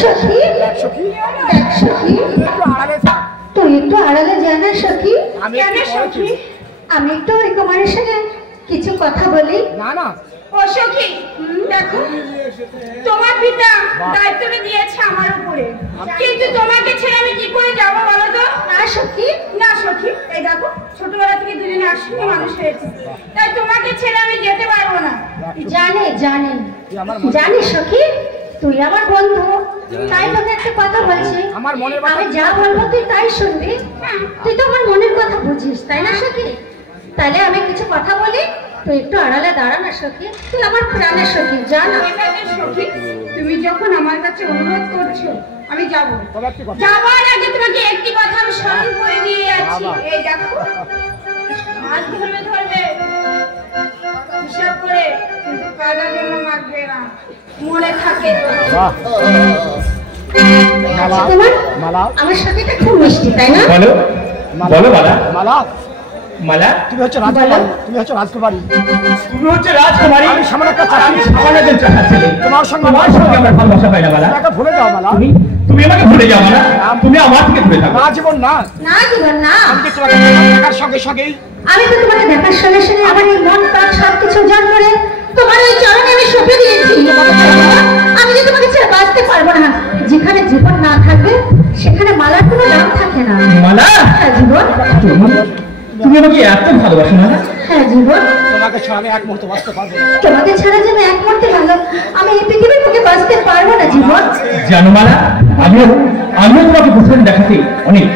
সখী সখী তুই একটু আড়ালে জানা সখী। আমি একটু ওই কুমারের সঙ্গে কিছু কথা বলি। না না ও সখী দেখো, তোমার পিতা দায়িত্ব দিয়েছে আমার উপরে, কিন্তু তোমাকে ছেড়ে আমি কি করে যাব বলো তো? না সখী, না সখী, এই দেখো ছোটবেলা থেকে দুজনে একসঙ্গে মানুষ হয়েছে, তাই তোমাকে ছেড়ে আমি যেতে পারবো না। জানি সখী, তুই আমার বন্ধু, তাই তোকে একটা কথা বলছি। আমি যা বলবো তুই তাই শুনবি। তুই তো আমার মনের কথা বুঝিস, তাই না সখী? তাহলে আমি কিছু কথা বলি, তুই একটু আড়ালে দাঁড়া না সখী। তুই আমার প্রাণের সখী, জানা। সখী, তুমি যখন আমার কাছে অনুরোধ করছো আমি যাবো। যাবার আগে তোমাকে একটি কথা আমি স্মরণ করে দিয়ে যাচ্ছি। এই দেখো, হাত ধরবে হিসাব করে, কিন্তু কাদার জন্য মারবে না, মনে থাকে। আমার সখীটা খুব মিষ্টি, তাই না? বলো বলো মালা। মালা মালা তুমি হচ্ছে রাজকুমারী, তুমি হচ্ছে রাজকুমারী, তুমি হচ্ছে রাজকুমারী। আমি সামান্য একটা চাকরি, সামান্য একজন চাকর ছেলে। তোমার সঙ্গে আমার ভালোবাসা হয় না মালা। আমাকে ভুলে যাও মালা। তুমি আমাকে ভুলে যাও মালা, তুমি আমার থেকে দূরে থাকো। না জীবন না, না জীবন না। আমি তো তোমাকে দেখার সঙ্গে সঙ্গেই, আমি তো তোমাকে দেখার সঙ্গে সঙ্গে আমার এই মন প্রাণ সবকিছু উজাড় করে তোমার এই চরণে আমি সঁপে দিয়েছি। আমি যে তোমাকে ছেড়ে বাঁচতে পারবো না। যেখানে জীবন না থাকবে সেখানে মালার কোনো দাম থাকে না। মালা, হ্যাঁ জীবন, তুমি আমাকে এত ভালোবাসো মালা? হ্যাঁ জীবন, তোমাকে ছাড়া আমি এক মুহূর্ত বাঁচতে পারবো না। তোমাকে ছাড়া যেন এক মুহূর্তে ভালো আমি এই পৃথিবীর থেকে বাঁচতে পারবো না জীবন। জানো মালা, আমিও তোমাকে প্রথমে দেখাতে অনেক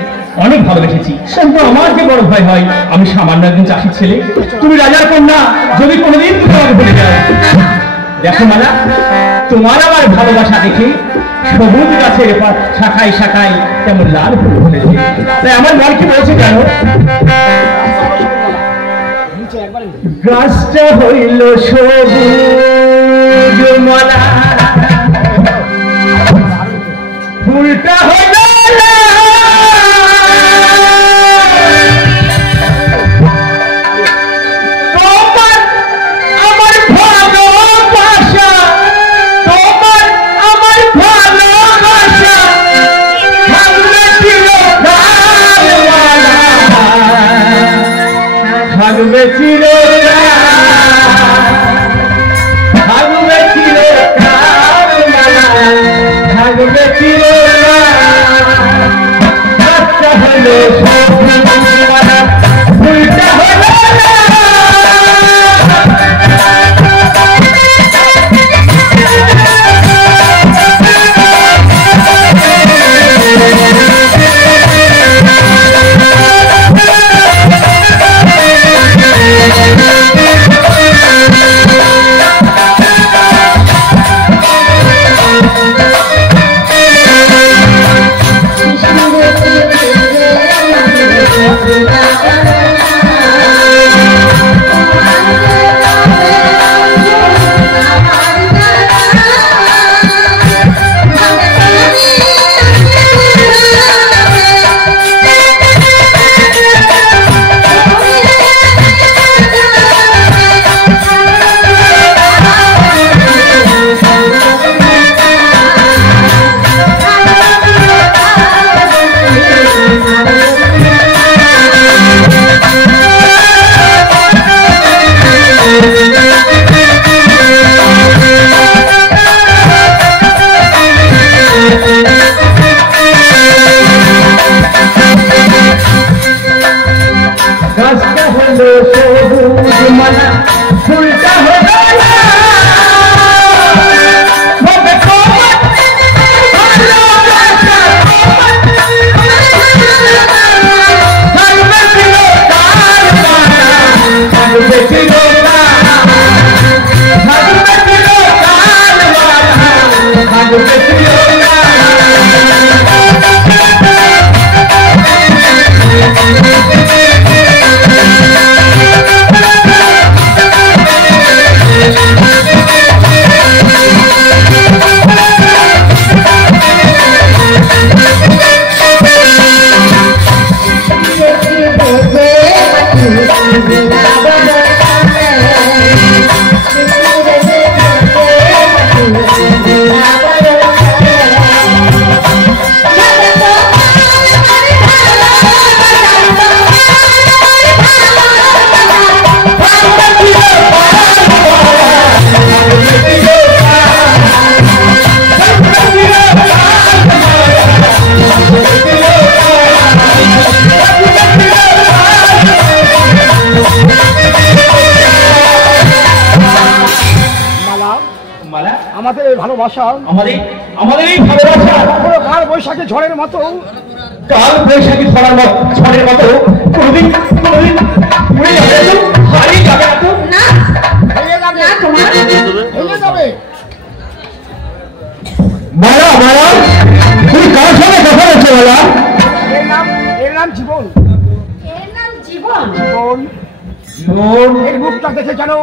অনেক ভালোবেসেছি, কিন্তু আমার যে বড় ভয় হয়, আমি সামান্য একজন চাষির ছেলে, তুমি রাজার কন্যা, যদি কোনোদিন তুমি আমাকে ভুলে যাও। দেখো মালা, তোমার আমার ভালোবাসা দেখে সবুজ গাছের শাখায় শাখায় তেমন লাল ফুল ফুটেছে। তাই আমার মন কি বলছে জানো? গাছটা হইল সবুজ মালা, ফুলটা হইল মালা মালা আমাদের এই ভালোবাসা আমাদের আমাদের এই ভালোবাসা কখনো কাল বৈশাখী ঝড়ের মতো কাল বৈশাখী ঝড়ের মতো কোনদিন উড়ে যাবে না, হারিয়ে যাবে না তো? না ভেঙে যাবে না তোমার ভেঙে যাবে। মালা মালা তুমি কার সঙ্গে কথা বলছো মালা? এর নাম জীবন। এর নাম জীবন। জীবন জীবন এর মুখটা দেখে জানো